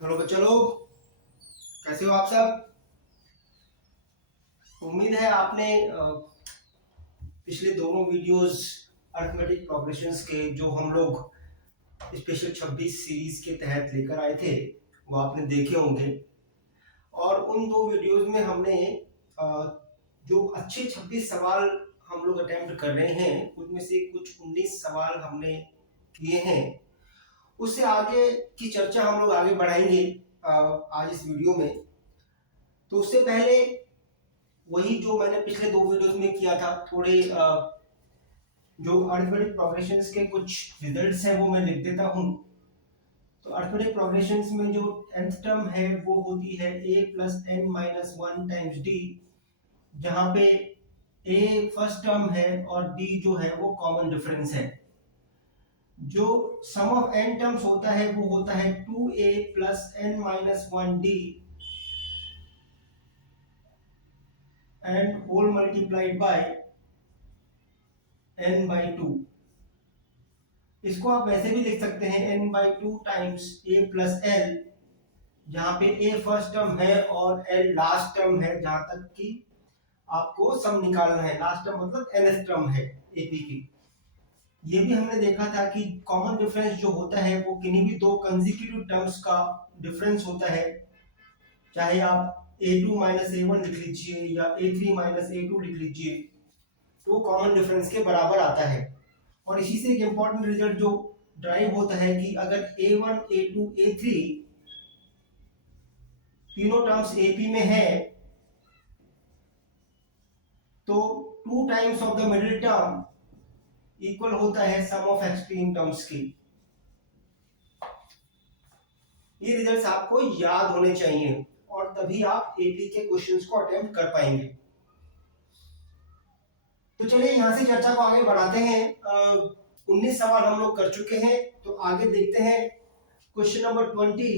Hello बच्चा लोग, कैसे हो आप सब। उम्मीद है आपने पिछले दोनों वीडियोस अरिथमेटिक प्रोग्रेशंस के जो हम लोग स्पेशल 26 सीरीज के तहत लेकर आए थे वो आपने देखे होंगे। और उन दो वीडियोस में हमने अ, जो अच्छे 26 सवाल हम लोग अटेम्प्ट कर रहे हैं उनमें से कुछ 19 सवाल हमने किए हैं। उससे आगे की चर्चा हम लोग आगे बढ़ाएंगे आज इस वीडियो में। तो उससे पहले वही जो मैंने पिछले दो वीडियोस में किया था, थोड़े जो अरिथमेटिक प्रोग्रेशंस के कुछ रिजल्ट्स हैं वो मैं लिख देता हूँ। तो अरिथमेटिक प्रोग्रेशंस में जो nth टर्म है वो होती है a plus n minus one times D, जहाँ पे a फर्स्ट टर्म है और d जो है वो कॉमन डिफरेंस है। जो सम ऑफ n टर्म्स होता है वो होता है 2a plus n minus one D and whole multiplied by n by two. इसको आप वैसे भी लिख सकते हैं n by two times a plus L, जहां पे a फर्स्ट टर्म है और l लास्ट टर्म है, जहां तक कि आपको सम निकालना है। लास्ट टर्म मतलब nth टर्म है AP की। ये भी हमने देखा था कि कॉमन डिफरेंस जो होता है वो किन्हीं भी दो कंसेक्यूटिव टर्म्स का डिफरेंस होता है। चाहे आप a2 माइनस a1 लिख लीजिए या a3 माइनस a2 लिख लीजिए, तो कॉमन डिफरेंस के बराबर आता है। और इसी से एक इंपॉर्टेंट रिजल्ट जो ड्राइव होता है कि अगर a1 a2 a3 तीनों टर्म्स AP में है तो 2 times of the middle term equal होता है सम ऑफ एक्सट्रीम टर्म्स की। ये रिजल्ट्स आपको याद होने चाहिए और तभी आप AP के क्वेश्चंस को अटेम्प्ट कर पाएंगे। तो चलिए यहां से चर्चा को आगे बढ़ाते हैं। 19 सवाल हम लोग कर चुके हैं, तो आगे देखते हैं क्वेश्चन नंबर 20।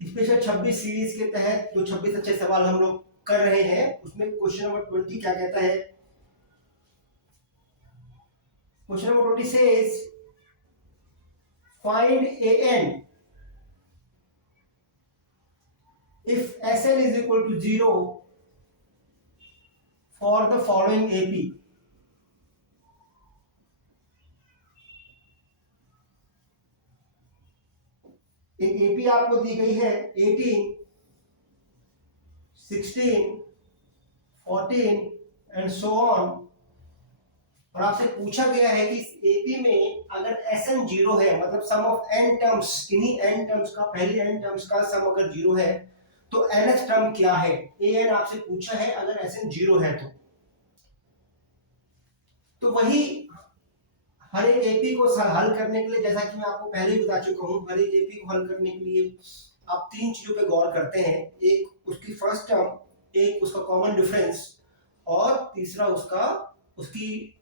स्पेशल 26 सीरीज के तहत जो 26 अच्छे सवाल हम लोग कर रहे हैं उसमें क्वेश्चन नंबर 20 क्या कहता है। Question number 20 says find an if Sn is equal to 0 for the following AP। एक AP आपको दी गई है 18, 16, 14 एंड सो ऑन, और आपसे पूछा गया है कि इस AP में अगर Sn 0 है, मतलब सम ऑफ n टर्म्स, किन्हीं n टर्म्स का, पहले n टर्म्स का सम अगर 0 है तो nth टर्म क्या है। an आपसे पूछा है अगर Sn 0 है तो वही हर एक एपी को हल करने के लिए, जैसा कि मैं आपको पहले ही बता चुका हूं, हर एक एपी को हल करने के लिए आप तीन चीजों पे गौर करते हैं। एक उसकी फर्स्ट टर्म, एक उसका कॉमन डिफरेंस, और तीसरा उसकी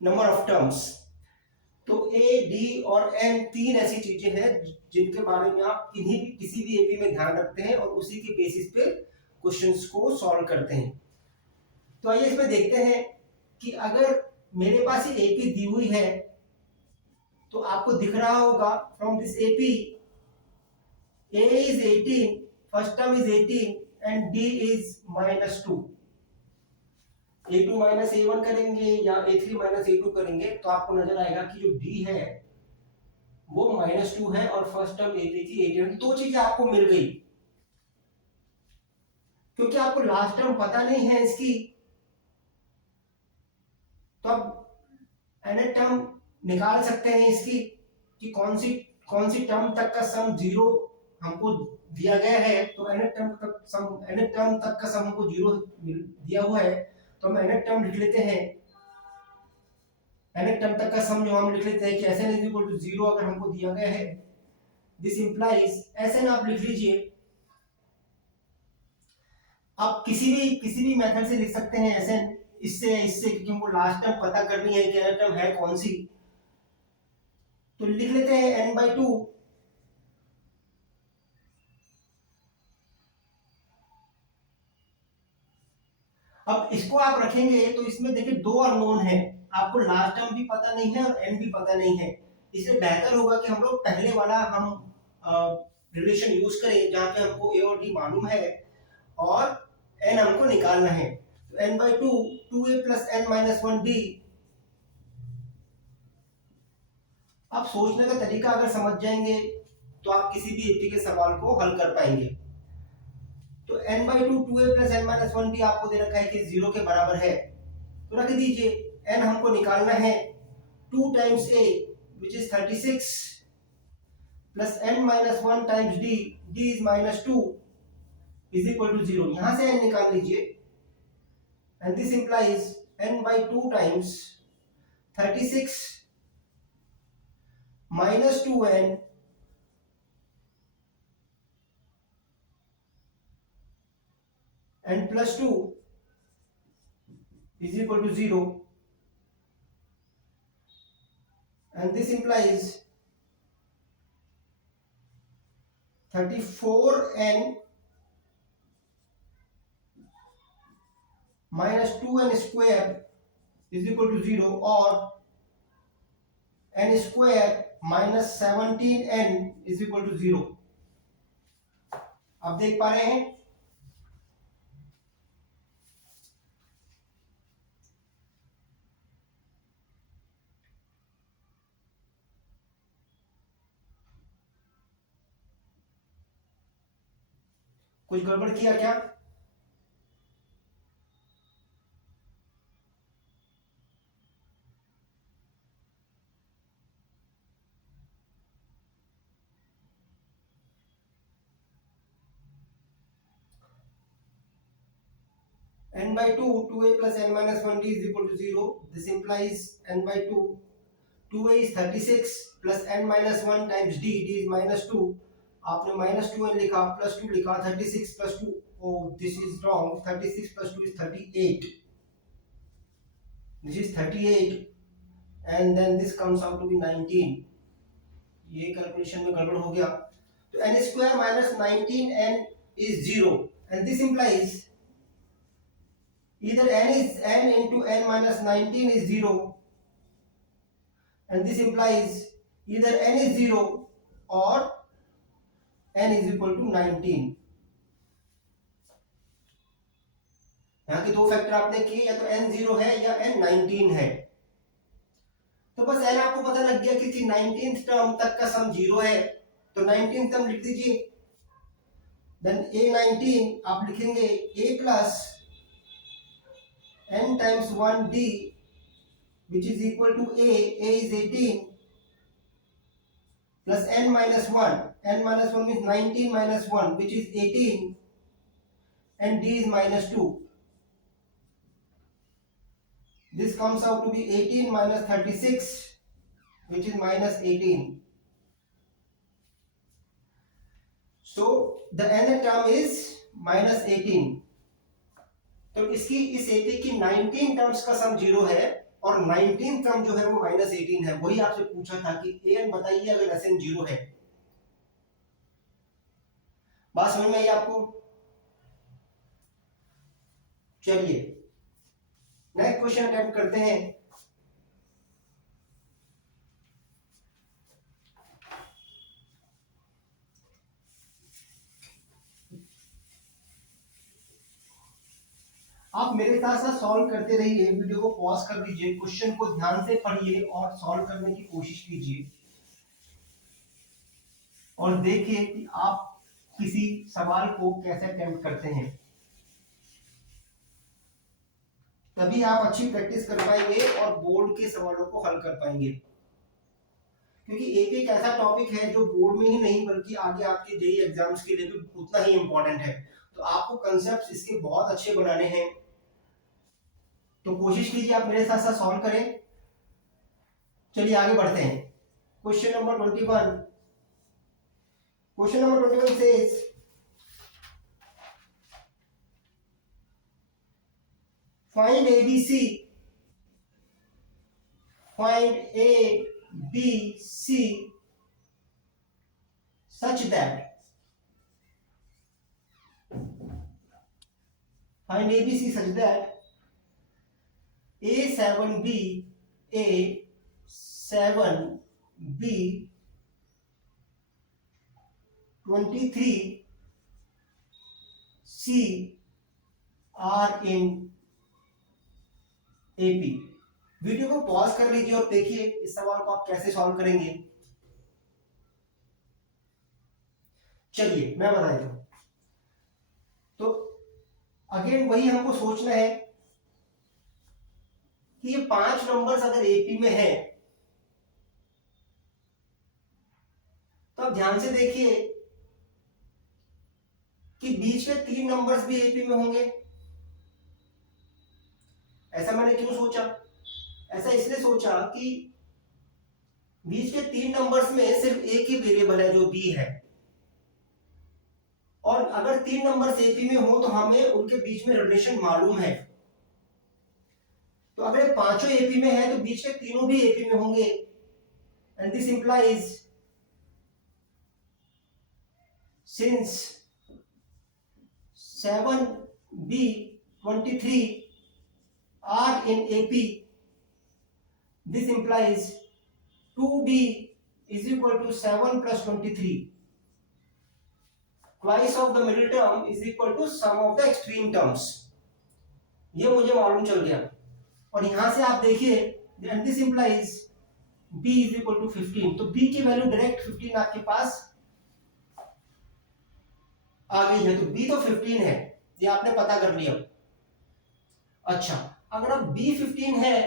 नंबर ऑफ टर्म्स। तो ए, डी और एन तीन ऐसी चीजें हैं जिनके बारे में आप किसी भी एपी में ध्यान रखते हैं और उसी के बेसिस पे क्वेश्चंस को सॉल्व करते हैं। तो आइए इसमें देखते हैं कि अगर मेरे पास ये एपी दी हुई है तो आपको दिख रहा होगा from this AP a is 18, first term is 18 and d is -2। a2 minus a1 करेंगे या a3 माइनस a2 करेंगे तो आपको नजर आएगा कि जो d है वो -2 है और फर्स्ट टर्म AP की 18। दो चीजें आपको मिल गई। क्योंकि आपको लास्ट टर्म पता नहीं है इसकी, तो अब nth टर्म निकाल सकते हैं इसकी कि कौन सी टर्म तक का सम 0 हमको दिया गया है। तो nth टर्म तक का सम हमको 0 दिया हुआ है, तो हम nth टर्म लिख लेते हैं। nth टर्म तक का सम जो हम लिख लेते हैं कि Sn is equal to 0 अगर हमको दिया गया है, दिस इंप्लाइज Sn आप लिख लीजिए। आप किसी भी मेथड से लिख सकते हैं Sn, इससे क्योंकि हमको लास्ट टर्म पता करनी है कि nth टर्म है कौन सी। तो लिख लेते हैं n/2। अब इसको आप रखेंगे तो इसमें देखिए दो अननोन है, आपको लास्ट टर्म भी पता नहीं है और n भी पता नहीं है। इसलिए बेहतर होगा कि हम लोग पहले वाला हम रिलेशन यूज करें जहां पे हमको ए और डी मालूम है और n हमको निकालना है। तो n by to, 2a plus n minus 1d। आप सोचने का तरीका अगर समझ जाएंगे तो आप किसी भी एपी के सवाल को हल कर पाएंगे। तो n by to, 2a plus n minus 1d आपको दे रखा है कि 0 के बराबर है, तो रख दीजिए। n हमको निकालना है 2 times a which is 36 plus n minus 1 times d, d is minus 2 is equal to 0। यहां से n निकाल लीजिए and this implies n by 2 times 36 minus 2n and plus 2 is equal to 0, and this implies 34n minus 2n square is equal to 0 or n square minus 17n is equal to 0। आप देख पा रहे हैं? कुछ गड़बड़ किया क्या? n by 2, 2a plus n minus 1d is equal to 0. This implies n by 2, 2a is 36 plus n minus 1 times d, d is minus 2। आपने minus 2n लिखा, plus 2 लिखा, 36 plus 2, oh this is wrong, 36 plus 2 is 38, this is 38 and then this comes out to be 19। ये calculation में गड़बड़ हो गया। तो n square minus 19n is 0 and this implies either n into n minus 19 is 0 and this implies either n is 0 or n is equal to 19। यहाँ के दो factor आपने किए, या तो n 0 है या n 19 है। तो बस n आपको पता लग गया कि 19th टर्म तक का सम 0 है, तो 19th टर्म लिख दीजिए। देन a19 आप लिखेंगे a plus n times 1d which is equal to a is 18 plus n minus 1, n minus 1 means 19 minus 1 which is 18 and d is minus 2। This comes out to be 18 minus 36 which is minus 18। So the nth term is minus 18। तो इसकी इस AP की 19 terms का सम 0 है और 19 term जो है वो माइनस 18 है। वही आपसे पूछा था कि an बताइए अगर SN 0 है। बात समझ में आई आपको? चलिए नेक्स्ट क्वेश्चन अटेम्प्ट करते हैं। आप मेरे साथ साथ सॉल्व करते रहिए, वीडियो को पॉज कर दीजिए, क्वेश्चन को ध्यान से पढ़िए और सॉल्व करने की कोशिश कीजिए और देखिए कि आप किसी सवाल को कैसे अटेम्प्ट करते हैं। तभी आप अच्छी प्रैक्टिस कर पाएंगे और बोर्ड के सवालों को हल कर पाएंगे, क्योंकि एक ऐसा टॉपिक है जो बोर्ड में ही नहीं बल्कि आगे आपके जेईई एग्जाम्स के लिए भी उतना ही इंपॉर्टेंट है। तो आपको कंसेप्ट इसके बहुत अच्छे बनाने हैं, तो कोशिश कीजिए आप मेरे साथ साथ सॉल्व करें। चलिए आगे बढ़ते हैं। Question number 21। Question number 21 says find ABC, find ABC such that, find ABC such that A7B, A7B 23 C are in AP। Video को पॉज कर लीजिए और देखिए इस सवाल को आप कैसे सॉल्व करेंगे। चलिए मैं बता देता हूं। तो अगेन वही हमको सोचना है कि ये 5 नंबर्स अगर एपी में है तो आप ध्यान से देखिए कि बीच के 3 नंबर्स भी एपी में होंगे। ऐसा मैंने क्यों सोचा? ऐसा इसलिए सोचा कि बीच के 3 नंबर्स में सिर्फ एक ही वेरिएबल है जो बी है, और अगर 3 नंबर्स एपी में हो तो हमें उनके बीच में रिलेशन मालूम है। तो अगर पांचों एपी में है तो बीच के तीनों भी एपी में होंगे, and this implies since 7B23 are in AP, this implies 2B is equal to 7 plus 23. Twice of the middle term is equal to sum of the extreme terms. ये मुझे मालूम चल गया। और यहां से आप देखिए and this implies B is equal to 15। तो B की वैल्यू डायरेक्ट 15 आपके पास आ गई है। तो B तो 15 है, ये आपने पता कर लिया। अच्छा, अगर अब B 15 है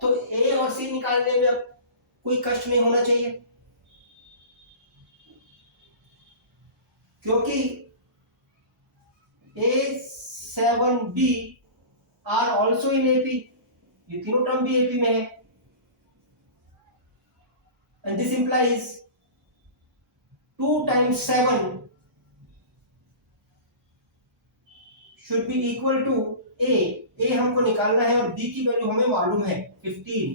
तो A और C निकालने में अब कोई कष्ट नहीं होना चाहिए, क्योंकि A7B are also in AP। ये तीनों टर्म भी AP में है, and this implies 2 times 7 should be equal to A। A हमको निकालना है और B की वैल्यू हमें मालूम है 15।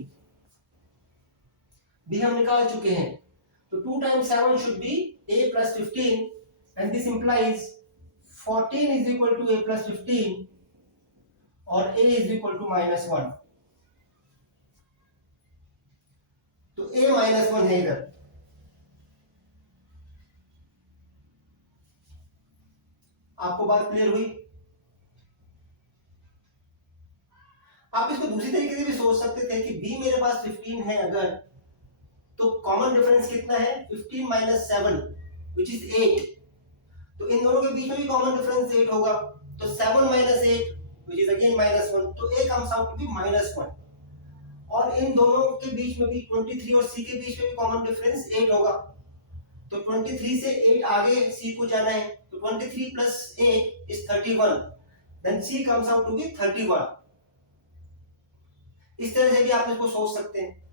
B हम निकाल चुके हैं, तो 2 times 7 should be A plus 15, and this implies 14 is equal to A plus 15 और A is equal to -1। तो A -1 है इधर। आपको बात क्लियर हुई? आप इसको दूसरी तरीके से भी सोच सकते थे कि B मेरे पास 15 है अगर, तो कॉमन डिफरेंस कितना है? 15 minus 7 which is 8। तो इन दोनों के बीच में भी कॉमन डिफरेंस 8 होगा, तो 7 minus 8 which is again -1, तो A comes out to be -1। और इन दोनों के बीच में भी 23 और C के बीच में भी कॉमन डिफरेंस 8 होगा, तो 23 से 8 आगे C को जाना है, तो 23 plus 8 is 31, then C comes out to be 31। इस तरह से भी आप इसको सोच सकते हैं,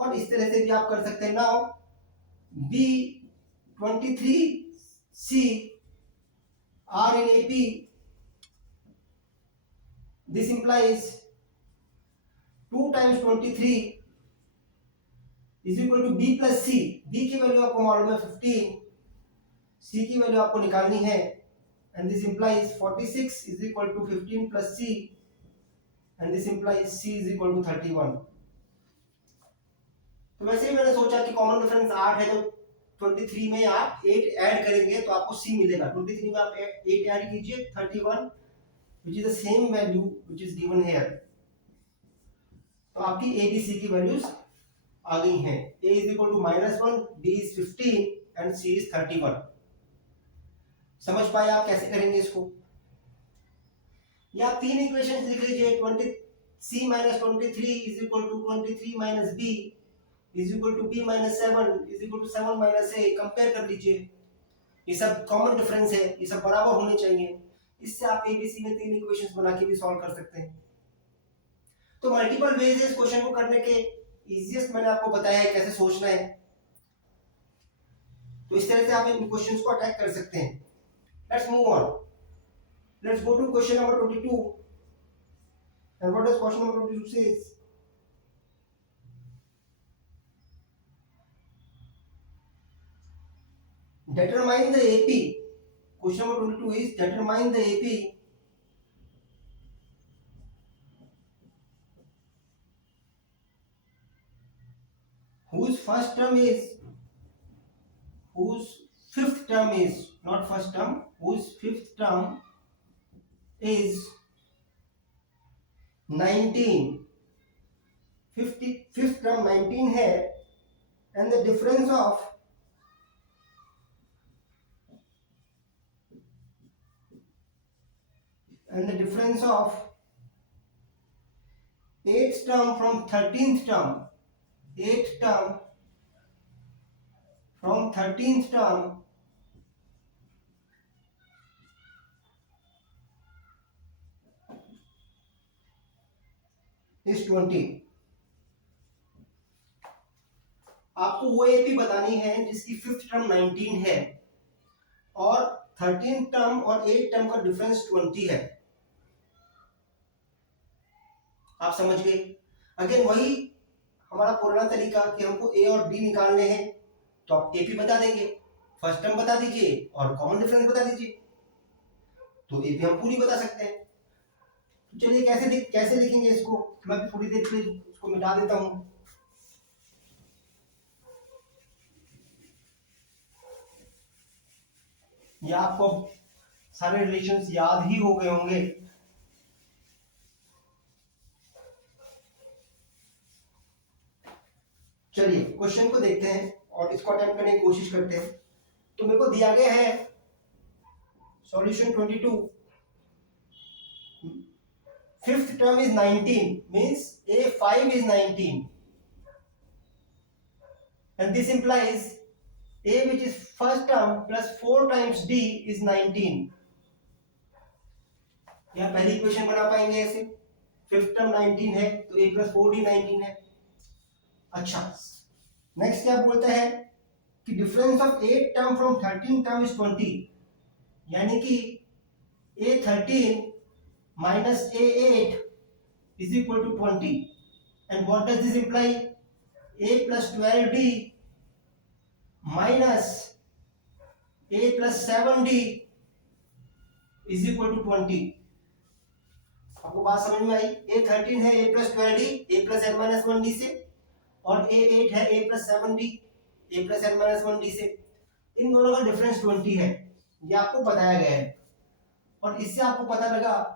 और इस तरह से भी आप कर सकते हैं। Now B23C are in AP, this implies 2 times 23 is equal to B plus C। B की वैल्यू आपको मालूम है 15, C की वैल्यू आपको निकालनी है, and this implies 46 is equal to 15 plus C, and this implies C is equal to 31। तो वैसे ही मैंने सोचा कि कॉमन डिफरेंस 8 है, तो 23 में आप 8 ऐड करेंगे तो आपको C मिलेगा। 23 में आप 8 ऐड कीजिए 31 which is the same value which is given here। तो आपकी A B C की वैल्यूज आ गई हैं। A is equal to -1, B is 15 and C is 31। समझ पाए आप कैसे करेंगे इसको? या आप तीन इक्वेशंस लिख लीजिए। 20C minus 23 is equal to 23 minus B is equal to B minus 7 is equal to 7 minus A। Compare कर लीजिए, ये सब कॉमन डिफरेंस है, ये सब बराबर होने चाहिए। इससे आप ABC में तीन इक्वेशंस बना के भी सॉल्व कर सकते हैं। तो मल्टीपल वेज है इस क्वेश्चन को करने के, इजीएस्ट मैंने आपको बताया है कैसे सोचना है। तो इस तरह से आप इन क्वेश्चंस को अटैक कर सकते हैं। Let's move on, let's go to question number 22। And what does question number 22 says? Determine the AP। Question number 22 is determine the AP whose first term is whose fifth term is not first term, whose fifth term is 19, fifth term 19 है, and the difference of eighth term from 13th term, eighth term from 13th term is 20. आपको वो AP बतानी है जिसकी fifth term 19 है और 13th term और 8th term का डिफरेंस 20 है। आप समझ गए? अगेन वही हमारा पुराना तरीका कि हमको ए और डी निकालने हैं, तो आप एपी बता देंगे, फर्स्ट टर्म बता दीजिए और कॉमन डिफरेंस बता दीजिए, तो एपी हम पूरी बता सकते हैं। तो चलिए कैसे लिखेंगे इसको, मैं थोड़ी देर के लिए इसको मिटा देता हूं। ये आपको सारे रिलेशंस याद ही हो गए होंगे। चलिए क्वेश्चन को देखते हैं और इसको अटेम्प्ट करने की कोशिश करते हैं। तो मेरे को दिया गया है solution 22, fifth term is 19, means A5 is 19, and this implies A, which is first term, plus 4 times D is 19. यहाँ पहली इक्वेशन बना पाएंगे ऐसे, फिफ्थ टर्म 19 है तो A plus 4D 19 है। अच्छा, नेक्स्ट क्या बोलता है कि difference of 8 term from 13 term is 20, यानी कि A13 minus A8 is equal to 20, and what does this imply? A plus 12D minus A plus 7D is equal to 20। आपको बात समझ में आई? A13 है A plus 12D A plus n minus 1D से, और A8 है A plus 7D A plus n minus 1D से। इन दोनों का डिफरेंस 20 है, ये आपको बताया गया है। और इससे आपको पता लगा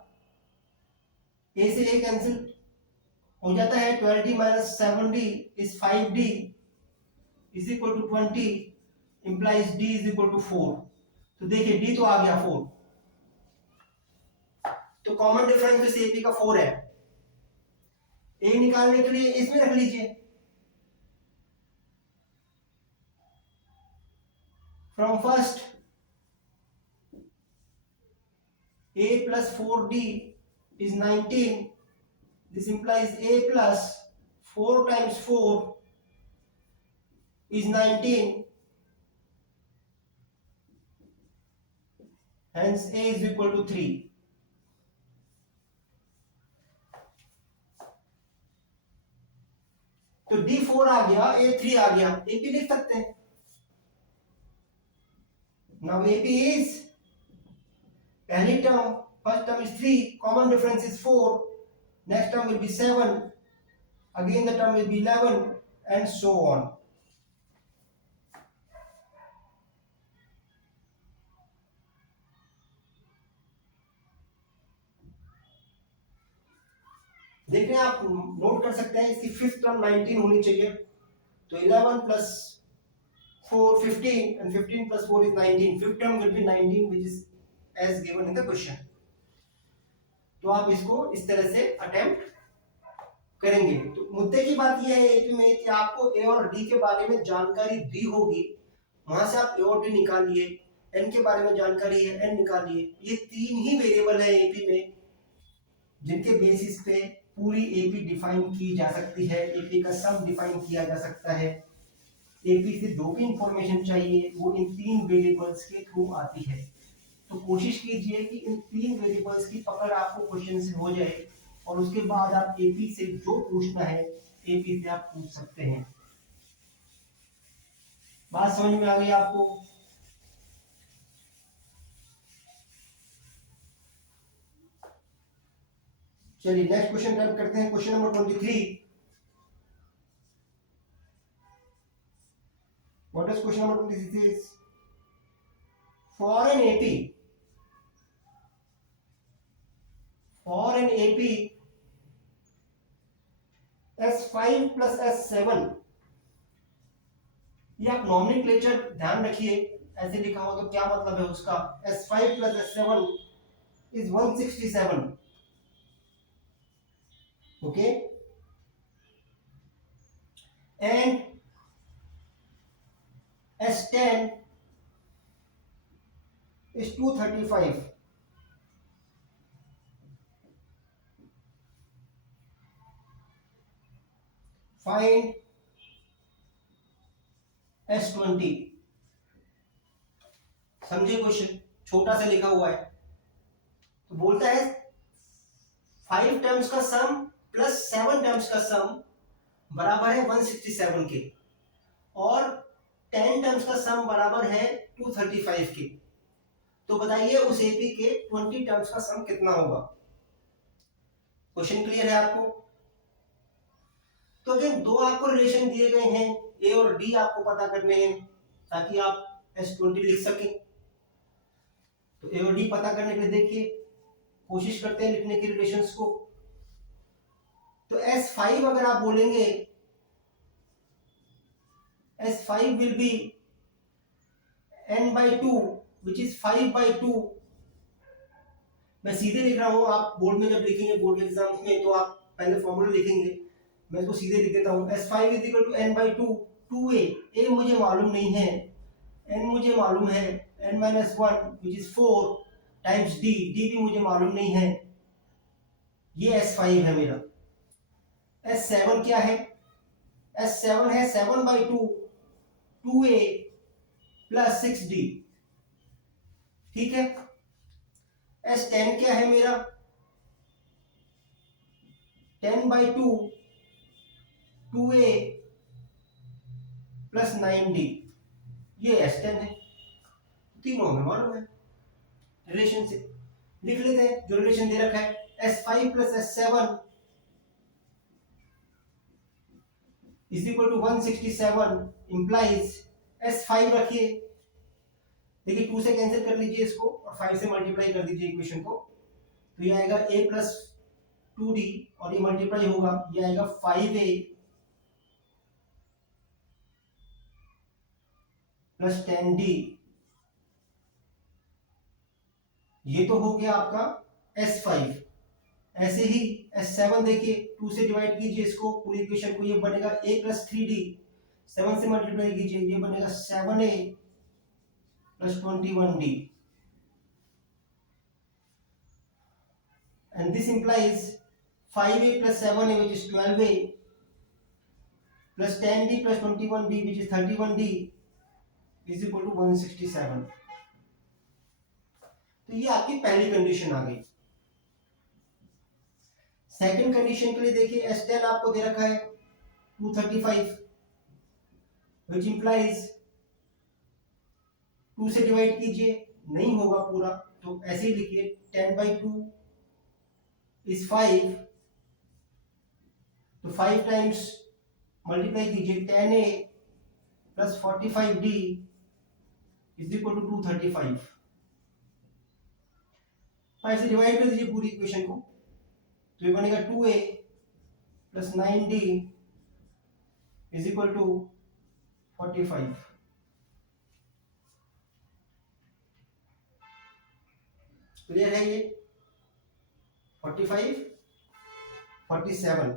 A से A कैंसिल हो जाता है, 12D minus 7D is 5D is equal to 20, implies D is equal to 4। तो देखिए D तो आ गया 4, तो कॉमन डिफरेंस इस AP का 4 है। A निकालने के लिए इसमें रख लीजिए, from first A plus 4D is 19, this implies A plus 4 times 4 is 19, hence A is equal to 3। तो D4 आ गया, A3 आ गया, AP लिख सकते हैं। Now AP is, पहली term first term is 3, common difference is 4, next term will be 7, again the term will be 11, and so on। देख रहे हैं आप, नोट कर सकते हैं, इसकी फिफ्थ टर्म 19 होनी चाहिए, तो 11 plus 4 15 and 15 plus 4 is 19, fifth term will be 19 which is as given in the question। तो आप इसको इस तरह से अटेम्प्ट करेंगे। तो मुद्दे की बात यह है एपी में कि आपको ए और डी के बारे में जानकारी दी होगी, वहां से आप ए और डी निकालिए, एन के बारे में जानकारी है एन निकालिए। ये तीन ही वेरिएबल है एपी में जिनके बेसिस पे पूरी एपी डिफाइन की जा सकती है, एपी का सम डिफाइन किया जा सकता है। एपी से जो भी इंफॉर्मेशन चाहिए वो इन तीन वेरिएबल्स के थ्रू आती है। तो कोशिश कीजिए कि इन तीन वेरिएबल्स की पकड़ आपको क्वेश्चन से हो जाए, और उसके बाद आप एपी से जो पूछना है एपी से आप पूछ सकते हैं। बात समझ में आ गई आपको? चलिए नेक्स्ट क्वेश्चन टर्न करते हैं, question number 23। What is question number 26 is? For an AP, S5 plus S7, ये आप नॉमेनक्लेचर ध्यान रखिए, ऐसे लिखा हो तो क्या मतलब है उसका। S5 plus S7 is 167, okay, and S10 is 235. Find S20. समझे क्वेश्चन, छोटा सा लिखा हुआ है, तो बोलता है 5 टर्म्स का सम प्लस 7 टर्म्स का सम बराबर है 167 के, और 10 टर्म्स का सम बराबर है 235 के। तो बताइए उस एपी के 20 टर्म्स का सम कितना होगा। क्वेश्चन क्लियर है आपको? तो अगेन दो आपको रिलेशन दिए गए हैं, ए और डी आपको पता करने हैं ताकि आप S20 लिख सकें। तो ए और डी पता करने के लिए देखिए, कोशिश करते हैं लिखने के रिलेशंस को। तो S5 अगर आप बोलेंगे, S5 will be n/2 which is 5/2। मैं सीधे लिख रहा हूं, आप बोर्ड में जब लिखेंगे बोर्ड के एग्जाम में तो आप पहले फॉर्मूला लिखेंगे, मैं इसको सीधे लिख देता हूं। S5 is equal to n/2, 2a, a मुझे मालूम नहीं है, n मुझे मालूम है, n-1 which is 4 times d, d भी मुझे मालूम नहीं है। ये S5 है मेरा। S7 क्या है? S7 है 7/2, 2a प्लस 6d, ठीक है। S10 क्या है मेरा? 10/2, 2a प्लस 9d, ये S10 है। तीनों हमें मालूम है, रिलेशन से लिख लेते हैं जो रिलेशन दे रखा है। S5 plus S7 is equal to 167 implies S5 रखिए, देखिए 2 से कैंसिल कर लीजिए इसको और 5 से मल्टीप्लाई कर दीजिए इक्वेशन को, तो ये आएगा a प्लस 2d और ये मल्टीप्लाई होगा, ये आएगा 5a प्लस 10d। ये तो हो गया आपका S5। ऐसे ही S7 देखिए, 2 से डिवाइड कीजिए इसको पूरी इक्वेशन को, ये बनेगा a प्लस 3d, 7 से मल्टीप्लाई कीजिए, ये बनेगा 7a plus 21d, and this implies 5a plus 7a which is 12a plus 10d plus 21d which is 31d is equal to 167। तो ये आपकी पहली कंडीशन आ गई। सेकंड कंडीशन के लिए देखिए, S10 आपको दे रखा है 235 which implies 2 से डिवाइड कीजिए, नहीं होगा पूरा, तो ऐसे ही लिखिए 10/2 is 5, तो 5 टाइम्स मल्टीप्लाई कीजिए 10a plus 45d is equal to 235। 5 से डिवाइड कर दीजिए पूरी इक्वेशन को, तो ये बनेगा 2a plus 9d is equal to 45। Clear है ये? 45, 47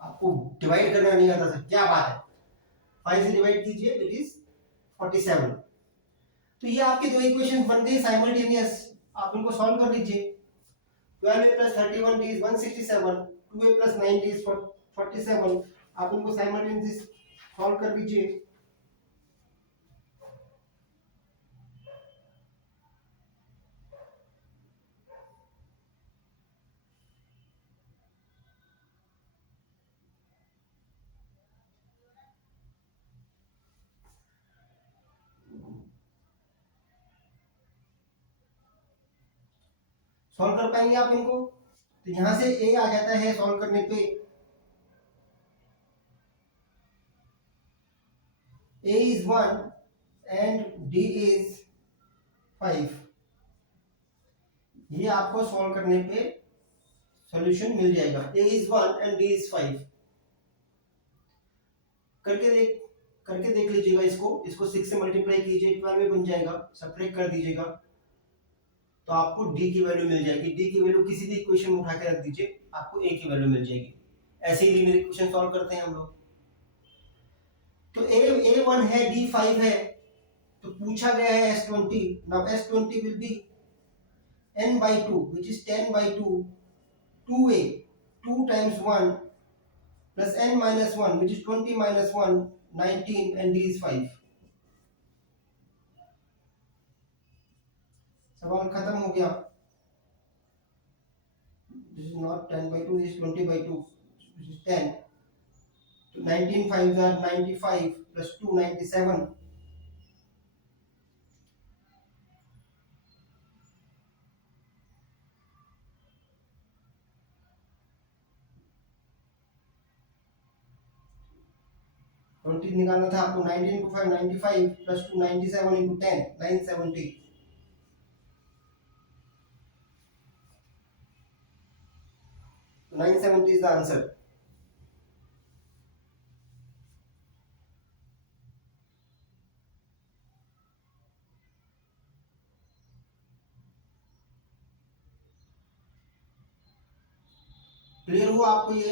आपको डिवाइड करना नहीं आता था, क्या बात है, 5 से डिवाइड कीजिए इट इज 47। तो ये आपकी दो इक्वेशन बन गई साइमल्टेनियस, आप इनको सॉल्व कर लीजिए। 12a plus 31d is 167, 2a plus 9d is 47, आप इनको साइमल्टेनियस सॉल्व कर लीजिए। सॉल्व कर पाएंगे आप इनको? तो यहां से a आ जाता है सॉल्व करने पे A is 1 and D is 5। ये आपको सॉल्व करने पे सॉल्यूशन मिल जाएगा। A is 1 and D is 5। करके देख लीजिएगा इसको 6 से मल्टीप्लाई कीजिए, 12 में बन जाएगा, सब्ट्रैक्ट कर दीजिएगा तो आपको D की वैल्यू मिल जाएगी। D की वैल्यू किसी भी इक्वेशन में उठा के रख दीजिए, आपको A की वैल्यू मिल जाएगी। ऐसे ही लीनियर इक्वेशन सॉल्व करते हैं हम लोग। तो A1 है, D5 है, तो पूछा गया है S20। Now S20 will be n by 2 which is 10 by 2, 2a, 2 times 1 plus n minus 1 which is 20 minus 1, 19 and D is 5। सवाल खत्म हो गया। This is not 10 by 2, this is 20 by 2, this is 10। तो 19 5s are 95 plus 2 97। ट्वेंटी निकालना था आपको। 19 into 5 95 plus 2 97 into 10 970। 970 is the answer। Clear हुआ आपको ये?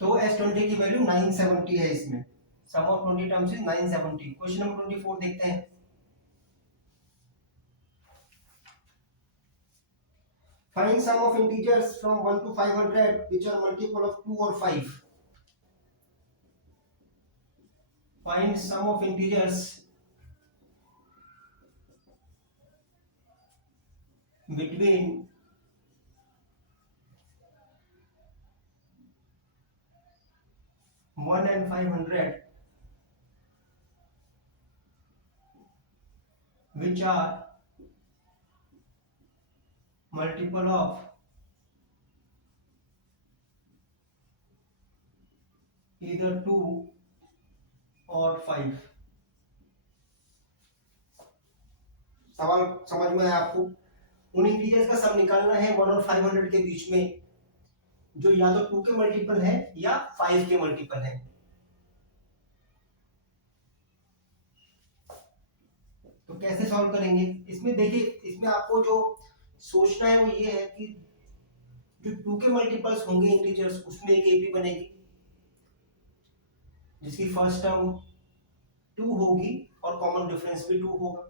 तो S20 की वैल्यू 970 है इसमें। Sum of 20 terms is 970। Question number 24 देखते हैं। Find sum of integers from 1 to 500 which are multiple of 2 or 5। Find sum of integers between 1 and 500 which are multiple of either 2 or 5। सवाल समझ में है आपको? उन इंटीजर्स का सम निकालना है 1 और 500 के बीच में, जो या तो 2 के मल्टीपल है या 5 के मल्टीपल है। तो कैसे सॉल्व करेंगे? इसमें देखिए, इसमें आपको जो सोचना है वो ये है कि जो 2 के मल्टीपल्स होंगे इंटीजर्स, उसमें एक एपी बनेगी जिसकी फर्स्ट टर्म 2 होगी और कॉमन डिफरेंस भी 2 होगा।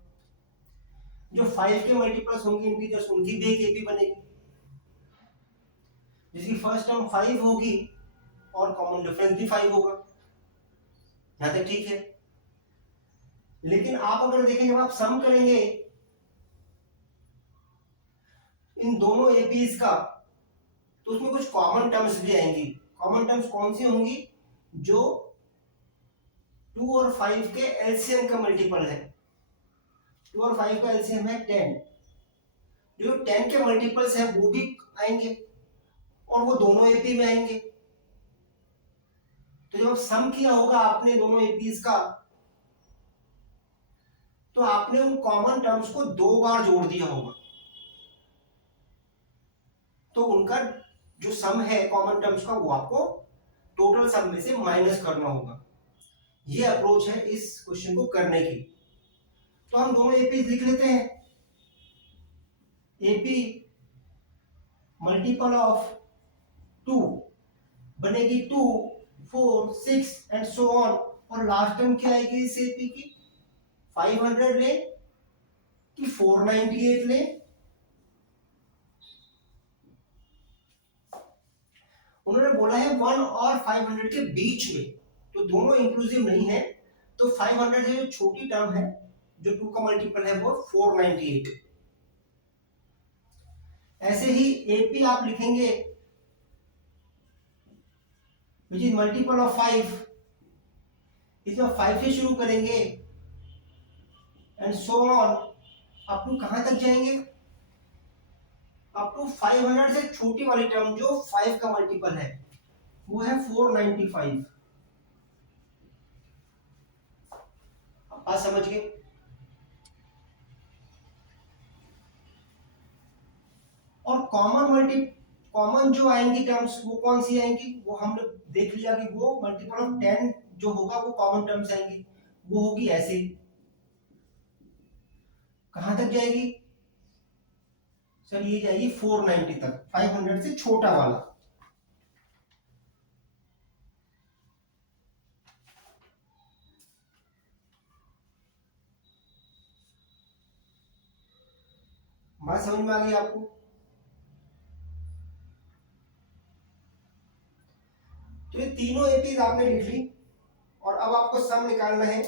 जो 5 के मल्टीपल्स होंगे इंटीजर्स, उनकी भी एक एपी बनेगी जिसकी फर्स्ट टर्म 5 होगी और कॉमन डिफरेंस भी 5 होगा। यहां तक ठीक है। लेकिन आप अगर देखें, जब आप सम करेंगे इन दोनों एपीज का, तो उसमें कुछ कॉमन टर्म्स भी आएंगी। कॉमन टर्म्स कौन सी होंगी? जो 2 और 5 के एलसीएम का मल्टीपल है। 2 और 5 का एलसीएम है 10। जो 10 के मल्टीपल्स हैं वो भी आएंगे और वो दोनों एपी में आएंगे। तो जब सम किया होगा आपने दोनों एपीज का, तो आपने उन कॉमन टर्म्स को 2 बार जोड़ दिया होगा, तो उनका जो सम है कॉमन टर्म्स का, वो आपको टोटल सम में से माइनस करना होगा। ये अप्रोच है इस क्वेश्चन को करने की। तो हम दोनों एपी लिख लेते हैं। एपी मल्टीपल ऑफ 2 बनेगी 2, 4, 6 एंड सो ऑन। और लास्ट टर्म क्या आएगी इस एपी की? 500 ले कि 498 ले? उन्होंने बोला है 1 और 500 के बीच में, तो दोनों इंक्लूसिव नहीं है। तो 500 है जो छोटी टर्म है, जो 2 का मल्टीपल है, वो 498। ऐसे ही एपी आप लिखेंगे विच इज मल्टीपल ऑफ 5। इसमें 5 से शुरू करेंगे and so on up to कहां तक जाएंगे? अप टू 500 से छोटी वाली टर्म जो 5 का मल्टीपल है वो है 495। आप समझ गए। और कॉमन जो आएंगी टर्म्स वो कौन सी आएंगी, वो हमने देख लिया कि वो मल्टीपल ऑफ 10 जो होगा वो कॉमन टर्म्स आएंगी। वो होगी ऐसे, कहां तक जाएगी सर, ये जाएगी 490 तक, 500 से छोटा वाला। बात समझ में आ गई आपको। तो ये तीनों एपीज आपने लिख ली और अब आपको सम निकालना है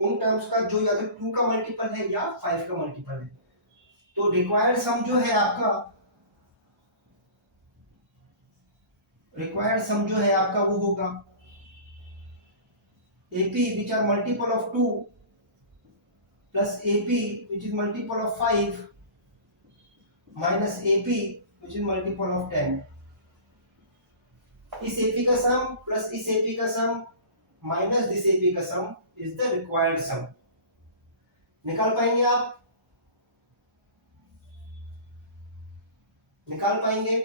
उन टर्म्स का जो या तो 2 का मल्टीपल है या 5 का मल्टीपल है। तो रिक्वायर्ड सम जो है आपका, रिक्वायर्ड सम जो है आपका वो होगा AP which are multiple of 2 plus AP which is multiple of 5 minus AP which is multiple of 10। इस AP का सम प्लस इस AP का सम माइनस दिस AP का सम इज द रिक्वायर्ड सम। निकाल पाएंगे आप, निकाल पाएंगे।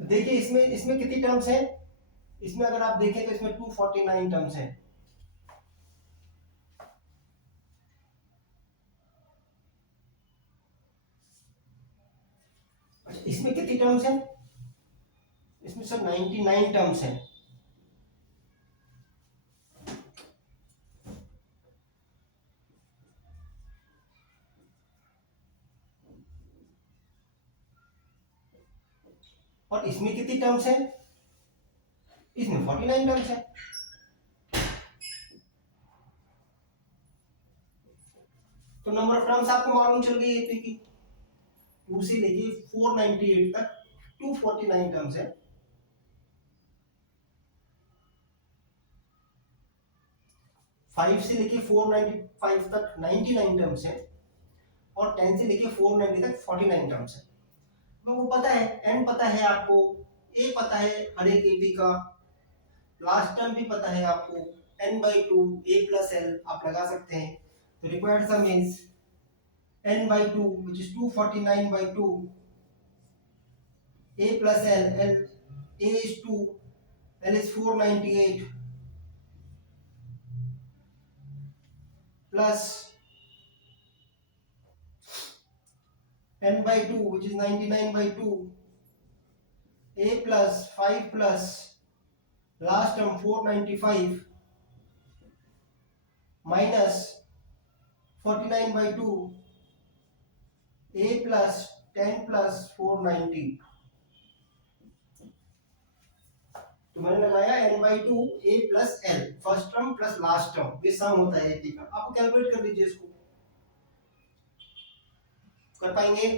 तो देखिए इसमें इसमें कितनी टर्म्स हैं, इसमें अगर आप देखें तो इसमें 249 टर्म्स हैं। अच्छा इसमें कितनी टर्म्स हैं, इसमें सर 99 टर्म्स हैं। और इसमें कितनी टर्म्स हैं, इसमें 49 टर्म्स हैं। तो नंबर ऑफ टर्म्स आपको मालूम चल गई एपी की, 2 से लेके 498 तक 249 टर्म्स है। फाइव से लेके 495 तक 99 टर्म्स है और 10 से लेके 490 तक 49 टर्म्स है। वो पता है, एन पता है आपको, ए पता है हर एक एपी का, लास्ट टर्म भी पता है आपको, n/2 a plus l आप लगा सकते हैं। तो required sum means n/2 which is 249/2 a plus l a is 2, l is 498 plus n/2 which is 99/2 a plus 5 plus last term 495 minus 49/2 a plus 10 plus 490। तो मैंने लगाया n/2 a plus l, first term plus last term, ये सम होता है AP का। आप calculate कर लीजिए इसको, कर पाएंगे?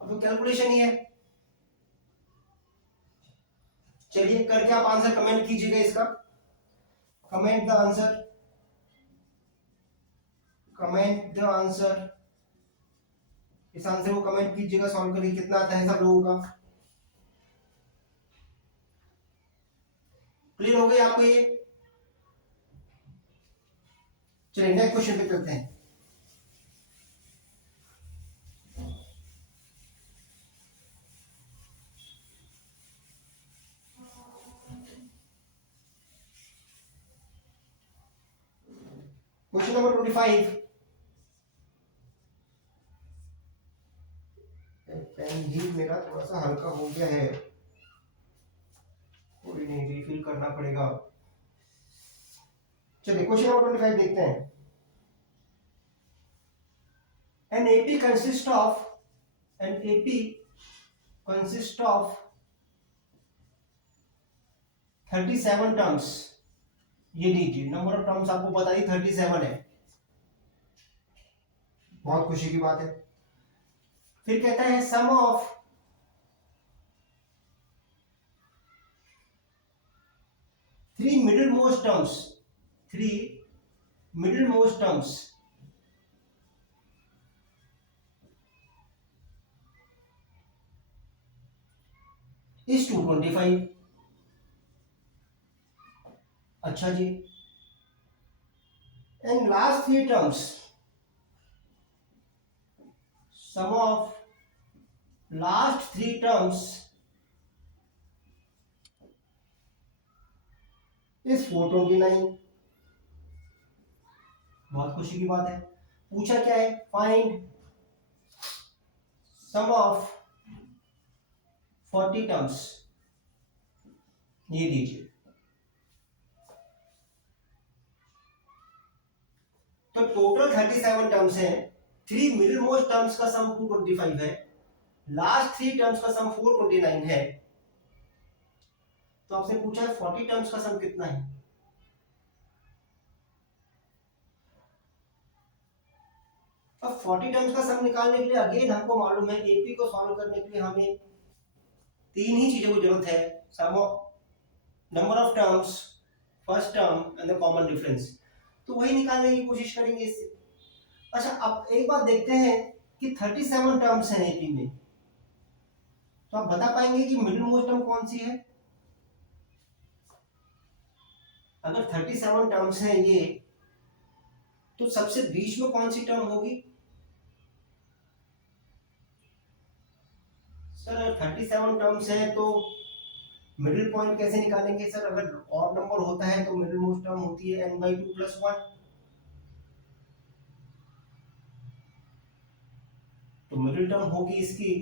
अब तो कैलकुलेशन ही है। चलिए करके आप आंसर कमेंट कीजिएगा इसका, comment the answer, comment the answer. इस आंसर को कमेंट कीजिएगा, सॉल्व करिए कितना आता है सब लोगों का। क्लियर हो गई आपको ये? चलिए नेक्स्ट क्वेश्चन पे करते हैं। Question number 25। पेन ही मेरा थोड़ा सा हल्का हो गया है, कोई नहीं, रिफिल करना पड़ेगा। चलिए क्वेश्चन नंबर 25 देखते हैं। An AP consists of an AP consists of 37 terms. ये लीजिए नंबर ऑफ टर्म्स आपको बता दी 37 है, बहुत खुशी की बात है। फिर कहता है sum of three middlemost terms, three middlemost terms is 225. अच्छा जी, and last three terms, sum of last three terms is 429. बहुत खुशी की बात है। पूछा क्या है, फाइंड सम ऑफ 40 टर्म्स, ये लीजिए। तो टोटल 37 टर्म्स हैं, थ्री मिडिल मोस्ट टर्म्स का सम 225 है, लास्ट थ्री टर्म्स का सम 429 है। तो आपसे पूछा है 40 टर्म्स का सम कितना है। अब 40 टर्म्स का सम निकालने के लिए अगेन हमको मालूम है एपी को सॉल्व करने के लिए हमें तीन ही चीजों की जरूरत है, sum of number of terms, first term and the common difference. तो वही निकालने की कोशिश करेंगे इससे। अच्छा, अब एक बात देखते हैं कि 37 टर्म्स हैं एपी में, तो आप बता पाएंगे कि मिडिल मोस्ट टर्म कौन सी है। अगर 37 टर्म्स हैं ये, तो सबसे बीच में कौन सी टर्म होगी। सर 37 टर्म्स हैं तो मिडिल पॉइंट कैसे निकालेंगे सर। अगर ऑड नंबर होता है तो मिडिल मोस्ट टर्म होती है n/2 + 1, तो मिडिल टर्म होगी इसकी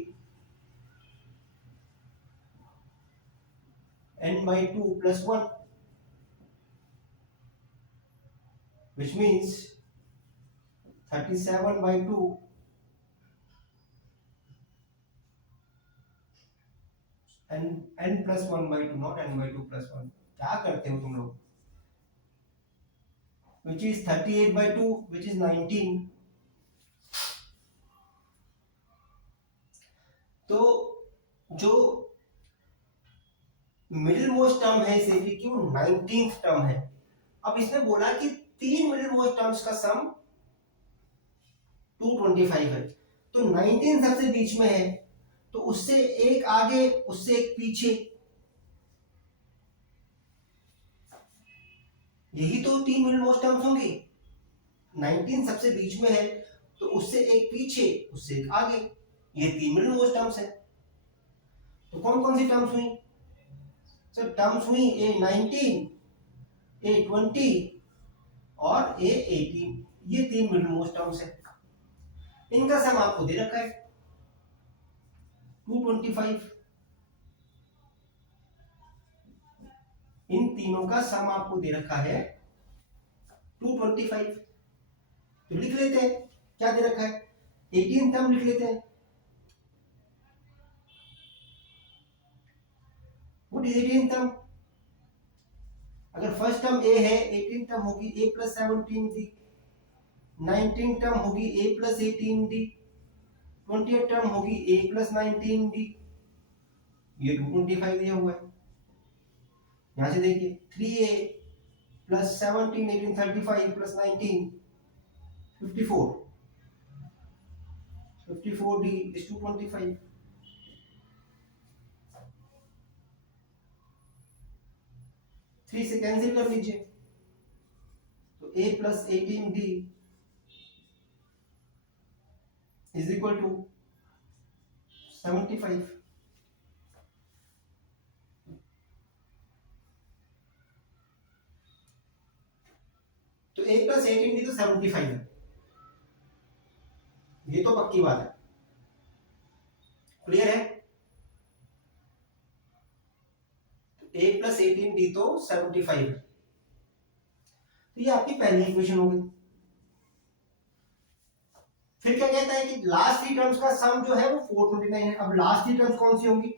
n/2 + 1, which means 37/2 n + 1/2, not n/2 + 1। क्या करते हो तुम लोग, which is 38/2, which is 19। तो जो मिडिल मोस्ट टर्म है इसे भी क्यों 19th टर्म है। अब इसने बोला कि तीन मिडिल मोस्ट टर्म्स का सम 225 है, तो 19 सबसे बीच में है, तो उससे एक आगे उससे एक पीछे, यही तो तीन मिडिल मोस्ट टर्म्स होंगे। 19 सबसे बीच में है तो उससे एक पीछे उससे एक आगे, ये तीन मिडिल मोस्ट टर्म्स है। तो कौन कौन सी टर्म्स हुई सर। टर्म्स हुई A19, A20 और A18, ये तीन मिडिल मोस्ट टर्म्स है। इनका सम आपको दे रखा है 225। इन तीनों का सम आपको दे रखा है 225। तो लिख लेते हैं क्या दे रखा है, 18 टर्म लिख लेते हैं। What is 18 term. अगर फर्स्ट टर्म a है, 18 टर्म होगी a + 17d, 19 टर्म होगी a + 18d, 20 टर्म होगी a + 19d। ये 225 दिया हुआ है। यहां से देखिए 3a + 17 18 35 + 19 54, 54d is 225। थ्री से कैंसिल कर लीजिए, तो a + 18d is equal to 75। तो a + 18d तो 75 है, ये तो पक्की बात है। क्लियर है, a + 18d तो 75 है। तो ये आपकी पहली इक्वेशन हो गई। फिर क्या कहता है कि लास्ट थ्री टर्म्स का सम जो है वो 429 है। अब लास्ट थ्री टर्म्स कौन सी होंगी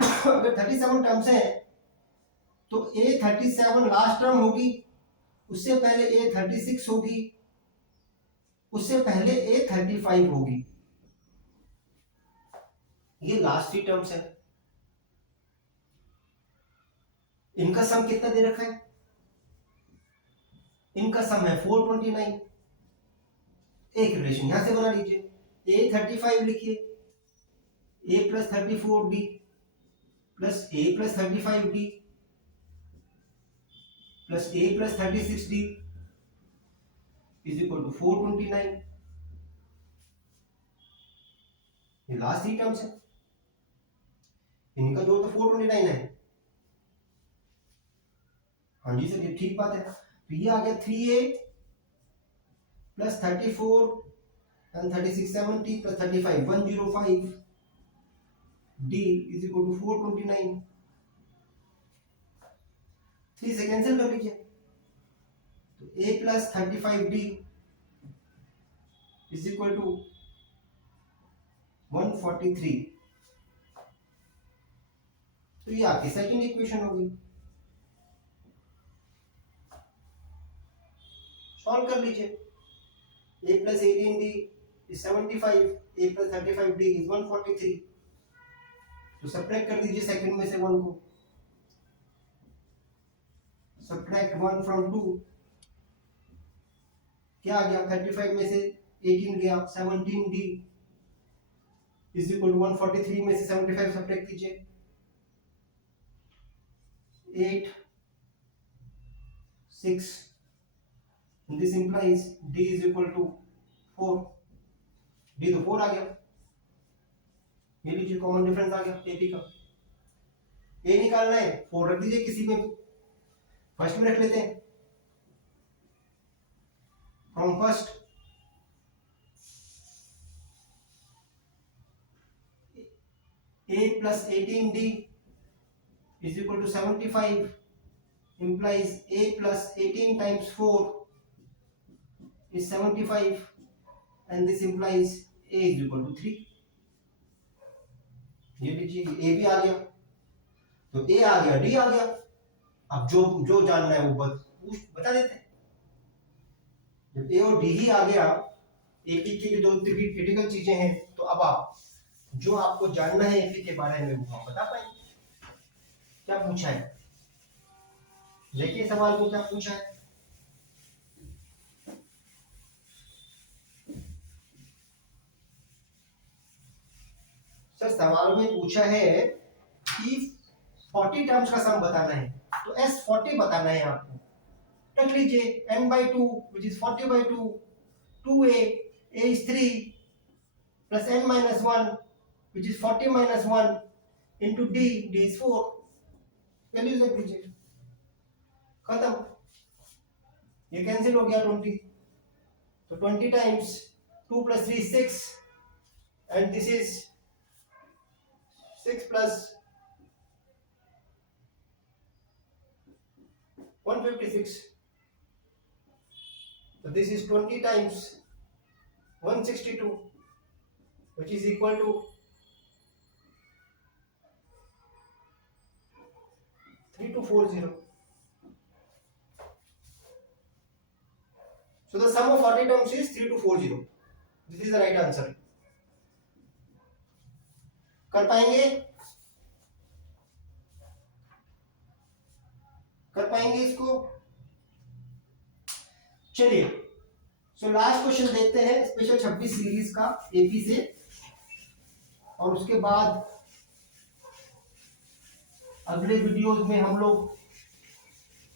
अगर 37 टर्म्स हैं तो A37 लास्ट टर्म होगी, उससे पहले A36 होगी, उससे पहले A35 होगी। ये लास्ट थ्री टर्म्स है। इनका सम कितना दे रखा है? इनका सम है 429। एक रिलेशन यहां से बना लीजिए, A35 लिखिए, A plus 34D plus A plus 35D plus A plus 36D is equal to 429। ये लास्ट थ्री टर्म्स है, इनका जोड़ तो 429 है। हाँ जी सर, ये ठीक बात है। तो ये आ गया 3A plus 34 and 36 70 plus 35 105 D is equal to 429। 3 से कैंसिल कर लीजिए, तो A plus 35D is equal to 143। तो ये आपकी सेकंड इक्वेशन होगी। सॉल्व कर लीजिए, A plus 18D is 75, A plus 35D is 143। तो सब्ट्रैक्ट कर दीजिए सेकंड में से 1 को, सब्ट्रैक्ट 1 फ्रॉम 2, क्या आ गया? 35 में से 18 गया, 17D इज इक्वल टू 143 में से 75 सब्ट्रैक्ट कीजिए, 8 6, this implies D is equal to 4। D तो 4 आ गया, ये लीजिए कॉमन डिफरेंस आ गया AP का। A निकालना है, 4 रख दीजिए किसी में, फर्स्ट में रख लेते हैं, from first A plus 18D is equal to 75 implies A plus 18 times 4 is 75 and this implies A is equal to 3। ये लीजिए A भी आ गया, तो A आ गया, D आ गया। अब जो जो जानना है वो बता देते हैं। जब A और D ही आ गया, AP के लिए दो क्रिटिकल चीजें हैं, तो अब आप जो आपको जानना है AP के बारे में वो आप बता पाएंगे। क्या पूछा है, देखिए सवाल को क्या पूछा है। सर सवाल में पूछा है कि 40 टर्म्स का सम बताना है, तो S40 बताना है आपको। रख लीजिए n/2 which is 40/2, 2A, A is 3 plus n-1 which is 40-1 into D is 4। Values रख दीजिए, खत्म, ये कैंसिल हो गया 20, तो 20 times 2 plus 3 6 and this is 6 plus 156, so this is 20 times 162 which is equal to 3240। So the sum of 40 terms is 3240। This is the right answer। कर पाएंगे, कर पाएंगे इसको? चलिए, सो लास्ट क्वेश्चन देखते हैं स्पेशल 26 सीरीज का AP से, और उसके बाद अगले वीडियोस में हम लोग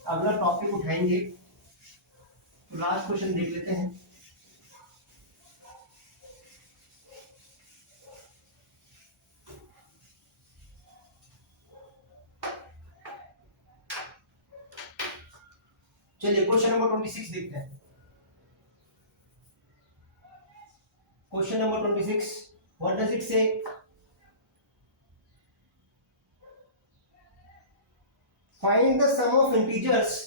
अगला टॉपिक उठाएंगे। तो लास्ट क्वेश्चन देख लेते हैं। चलिए क्वेश्चन नंबर 26 देखते हैं। Question number 26, what does it say? Find the sum of integers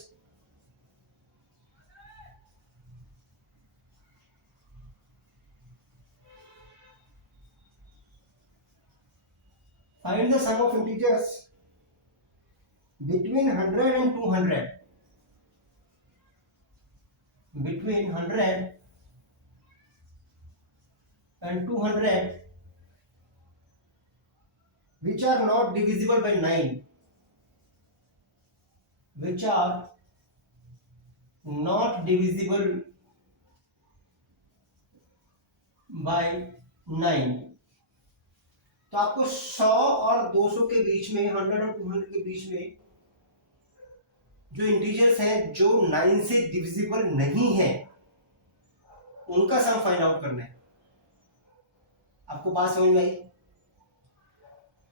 find the sum of integers between 100 and 200, between 100 and 200 which are not divisible by 9। which are not divisible by 9। तो आपको 100 और 200 के बीच में, 100 और 200 के बीच में जो इंटीजर्स हैं जो 9 से डिविजिबल नहीं है, उनका सम फाइंड आउट करना है। आपको बात समझ में आई?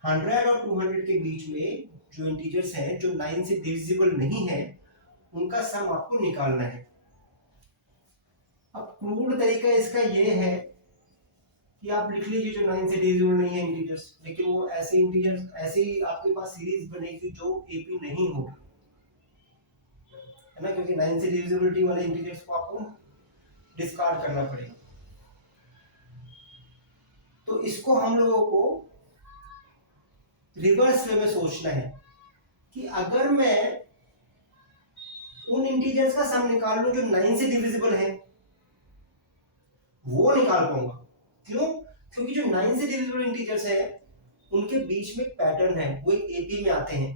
100 और 200 के बीच में जो इंटीजर्स हैं जो 9 से डिविजिबल नहीं है, उनका सम आपको निकालना है। अब क्रूड तरीका इसका ये है कि आप लिख लीजिए जो 9 से डिविजिबल नहीं है इंटीजर्स, लेकिन वो ऐसे इंटीजर्स, ऐसे ही आपके पास सीरीज बनेगी जो एपी नहीं होगी, है ना, क्योंकि 9 से डिविजिबिलिटी वाले इंटीजर्स को आपको डिस्कार्ड करना पड़ेगा। तो इसको हम लोगों को रिवर्स वे में सोचना है कि अगर मैं उन इंटीजर्स का सम निकाल लूं जो 9 से डिविजिबल है, वो निकाल पाऊंगा। क्यों? क्योंकि जो 9 से डिविजिबल इंटीजर्स है उनके बीच में पैटर्न है, वो एक एपी में आते हैं।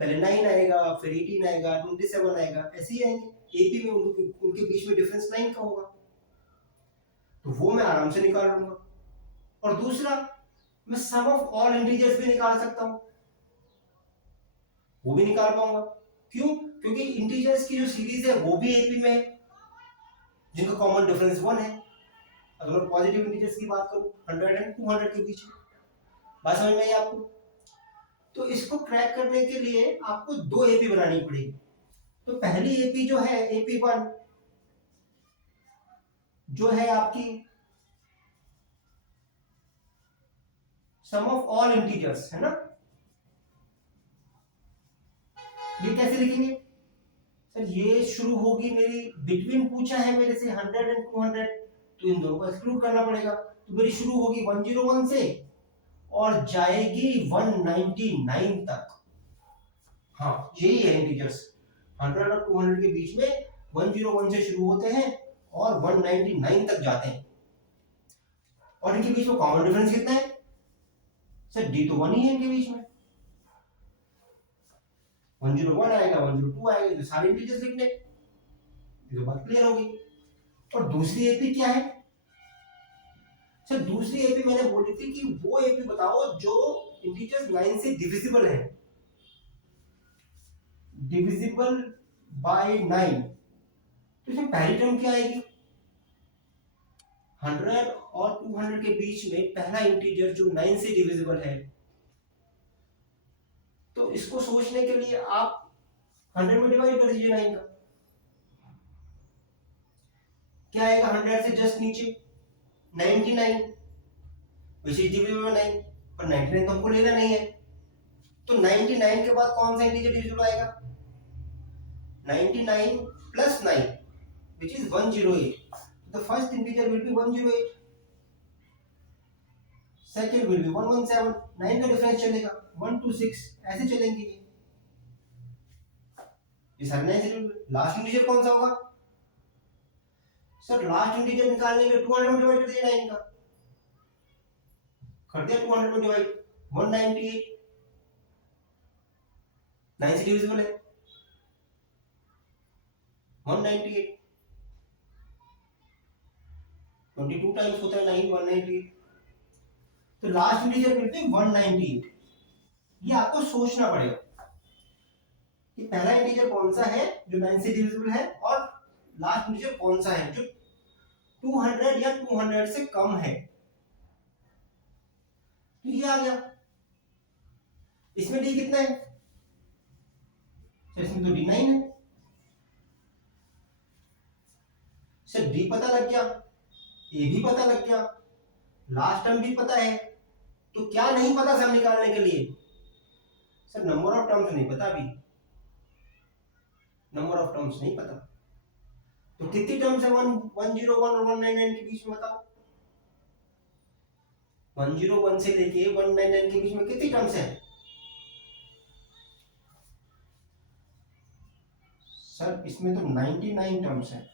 पहले 9 आएगा, फिर 18 आएगा, 27 आएगा, ऐसे ही आएंगे एपी में। उनके बीच में डिफरेंस 9 का होगा, तो वो मैं आराम से निकाल लूंगा। और दूसरा, मैं सम ऑफ ऑल इंटीजर्स भी निकाल सकता हूं, वो भी निकाल पाऊंगा। क्यों? क्योंकि इंटीजर्स की जो सीरीज है वो भी एपी में है, जिनका कॉमन डिफरेंस 1 है। अगर मैं पॉजिटिव इंटीजर्स की बात करूं 100 एंड 200 के बीच में, बात समझ में आई आपको? तो इसको क्रैक करने के लिए आपको 2 एपी बनानी पड़ेगी। तो पहली एपी जो है AP1, जो है आपकी सम ऑफ ऑल इंटीजर्स, है ना। ये कैसे लिखेंगे सर? ये शुरू होगी मेरी, बिटवीन पूछा है मेरे से 100 एंड 200, तो इन दोनों को एक्सक्लूड करना पड़ेगा। तो मेरी शुरू होगी 101 से और जाएगी 199 तक। हाँ, यही है इंटीजर्स, 100 और 200 के बीच में 101 से शुरू होते हैं और 199 तक जाते हैं। और इनके बीच में कॉमन डिफरेंस कितना है सर? डी तो 1 ही है इनके बीच में। 101 आएगा, 102 आएगा, तो सारे इंटीजर्स लिखने, तो बात क्लियर होगी। और दूसरी एपी क्या है सर? दूसरी एपी मैंने बोली थी कि वो एपी बताओ जो इंटीजर्स 9 से डिविजिबल है, डिविजिबल बाय 9। तो इसमें पहली टर्म क्या आएगी? 100 और 200 के बीच में पहला इंटीजर जो 9 से डिविजिबल है। तो इसको सोचने के लिए आप 100 में डिवाइड कर दीजिए 9 का, क्या आएगा 100 से जस्ट नीचे 99, विच इज डिविजिबल बाय 9, पर 99 तो हमको लेना नहीं है। तो 99 के बाद कौन सा इंटीजर डिविजिबल आएगा? 99 plus 9, which is 108. The first integer will be 108, second will be 117, 9 का डिफरेंस चलेगा 126, ऐसे चलेंगे ये सारे 9 से। लास्ट इंटीजर कौन सा होगा सर? लास्ट इंटीजर निकालने के लिए 200 में डिवाइड कर दिया 9 का, कर दिया 200 में डिवाइड, 198, 9 से डिविजिबल है 198, 22 टाइम्स होता है 9, 198। तो लास्ट इंटीजर विल बी 198। ये आपको सोचना पड़ेगा कि पहला इंटीजर कौन सा है जो 9 से डिविजिबल है, और लास्ट इंटीजर कौन सा है जो 200 या 200 से कम है। तो ये आ गया। इसमें डी कितना है? तो इसमें तो D9 है सर। डी पता लग गया, ए भी पता लग गया, लास्ट टर्म भी पता है, तो क्या नहीं पता सम निकालने के लिए सर? नंबर ऑफ टर्म्स नहीं पता अभी, नंबर ऑफ टर्म्स नहीं पता। तो कितनी टर्म्स है 101 और 199 के बीच में बताओ? 101 से लेके 199 के बीच में कितनी टर्म्स है सर? इसमें तो 99 टर्म्स है।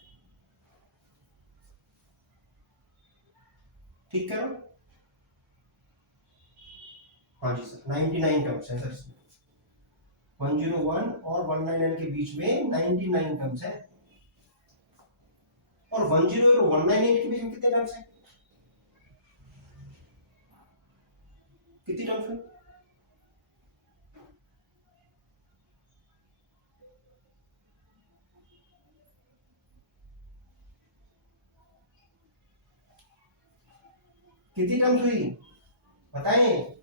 ठीक करो। हाँ जी सर, 99 टर्म्स है सर इसमें। 101 और 199 के बीच में 99 टर्म्स है, और 108 और 198 के बीच में कितने टर्म्स है, कितनी टर्म्स है? कितनी टर्म्स हुई बताएं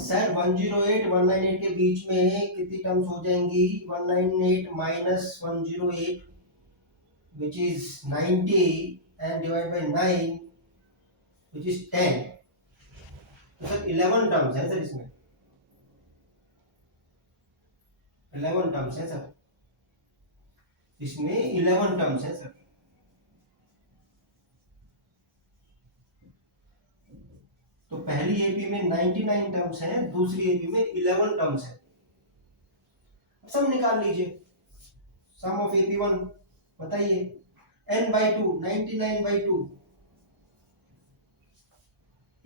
सर? 108 198 के बीच में कितनी टर्म्स हो जाएंगी? 198 minus 108 which is 90 and divided by 9 which is 10। तो सर 11 टर्म्स है सर, इसमें 11 टर्म्स है सर, इसमें 11 टर्म्स है सर। तो पहली एपी में 99 टर्म्स हैं, दूसरी एपी में 11 टर्म्स है। सम निकाल लीजिए, सम ऑफ एपी वन बताइए। n by 2 99 by 2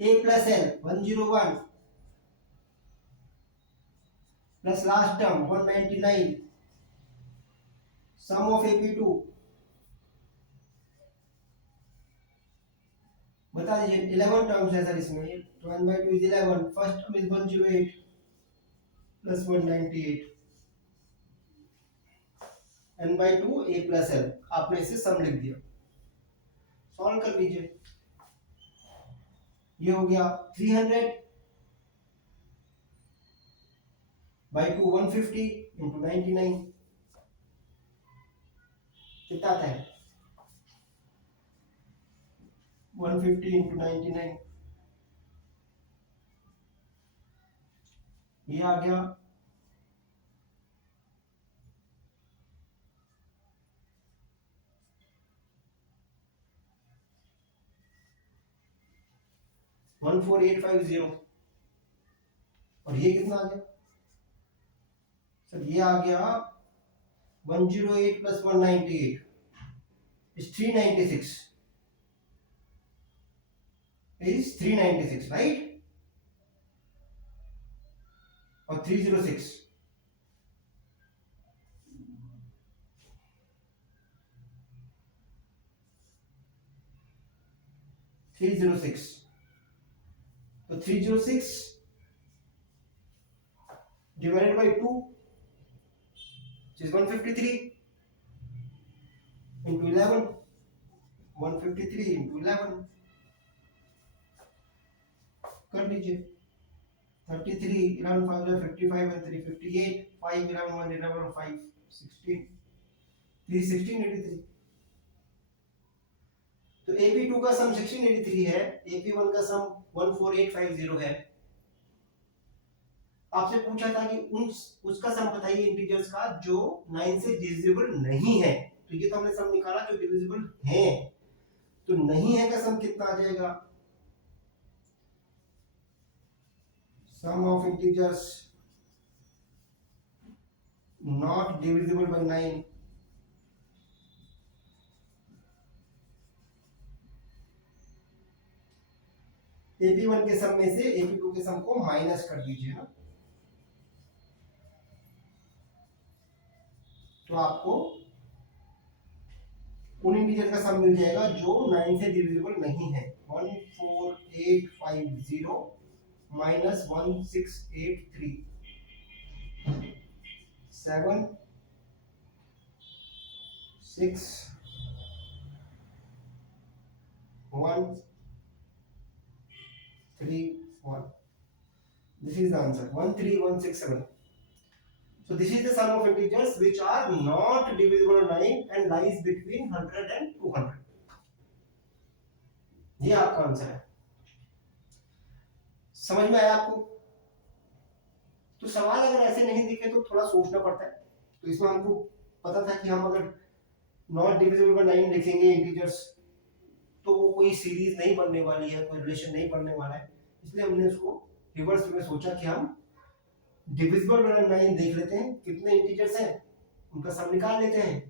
a plus l 101 plus last term 199 sum of ap2 बता दीजिए। 11 टर्म्स है सर इसमें, तो 1 by 2 is 11, first term is 108 plus 198 n by 2 a plus l, आपने इसे सम लिख दिया, सॉल्व कर लीजिए। ये हो गया 300 by 2 150 into 99 कितना आता है? 150 into 99 ये आ गया 14850। और ये कितना आ गया सर? ये आ गया 108 plus 198 is 396 right? और 306 306, तो 306 divided by 2 which is 153 into 11, 153 into 11 कर लीजिए। 33 11 5 55 and 3 58 5 11 1 11 5 16 3 16 83। तो AP2 का सम 1683 है, AP1 का सम 14850 है। आपसे पूछा था कि उसका सम बताइए इंटीजर्स का जो 9 से डिविजिबल नहीं है, तो ये तो हमने सम निकाला जो डिविजिबल है, तो नहीं है का सम कितना आ जाएगा? Sum of integers not divisible by 9 AP1 के सम में से AP2 के सम को माइनस कर दीजिए ना, तो आपको उन इंटीजर का सम मिल जाएगा जो 9 से डिविजिबल नहीं है। 14850 minus 1683 7 6 1 3 1। This is the answer 13167। So this is the sum of integers which are not divisible by 9 and lies between 100 and 200। ये आपका आंसर है। समझ में आया आपको? तो सवाल अगर ऐसे नहीं दिखे तो थोड़ा सोचना पड़ता है। तो इसमें हमको पता था कि हम अगर नॉट डिविजिबल बाय 9 लिखेंगे इंटीजर्स तो वो कोई सीरीज नहीं बनने वाली है, कोई रिलेशन नहीं बनने वाला है, इसलिए हमने उसको रिवर्स में सोचा कि हम डिविजिबल बाय 9 देख लेते हैं, कितने इंटीजर्स हैं उनका सम निकाल लेते हैं,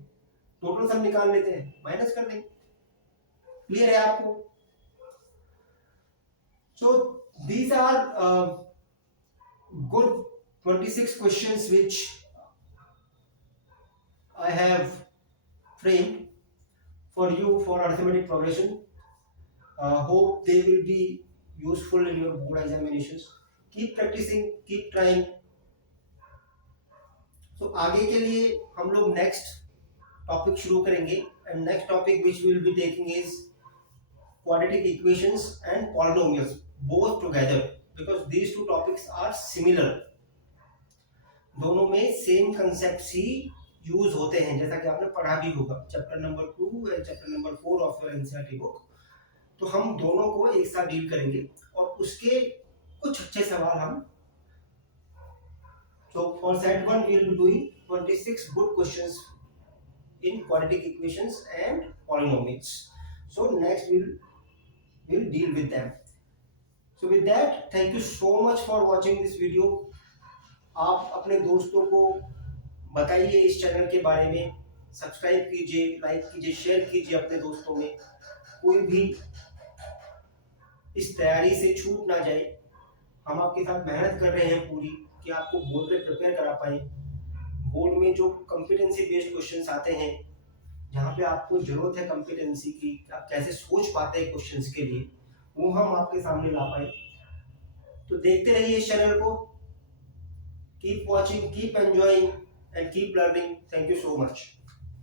टोटल सम निकाल लेते हैं, माइनस कर देंगे। क्लियर है आपको? So these are good 26 questions which I have framed for you for arithmetic progression. Hope they will be useful in your board examinations. Keep practicing, keep trying. So आगे के लिए हम लोग नेक्स्ट टॉपिक शुरू करेंगे and next topic which will be taking is quadratic equations and polynomials both together because these two topics are similar. दोनों में same concept ही use होते हैं जैसा कि आपने पढ़ा भी होगा chapter number 2 and chapter number 4 of your NCERT book. तो हम दोनों को एक साथ डील करेंगे और उसके कुछ अच्छे सवाल हम. So for set 1 we will be doing 26 good questions in quadratic equations and polynomials. So next we'll deal with them. So with that, thank you so much for watching this video. आप अपने दोस्तों को बताइए इस channel के बारे में, subscribe कीजिए, लाइक कीजिए, शेयर कीजिए अपने दोस्तों में. कोई भी इस तैयारी से छूट ना जाए. हम आपके साथ मेहनत कर रहे हैं पूरी कि आपको बोर्ड पे प्रिपेयर करा पाए. बोर्ड में जो कॉम्पिटेंसी बेस्ड क्वेश्चंस आते हैं जहाँ पे आपको जरूरत है कॉम्पिटेंसी की, आप कैसे सोच पाते हैं क्वेश्चंस के लिए, वो हम आपके सामने ला पाए. तो देखते रहिए इस चैनल को. Keep watching, keep enjoying and keep learning. Thank you so much.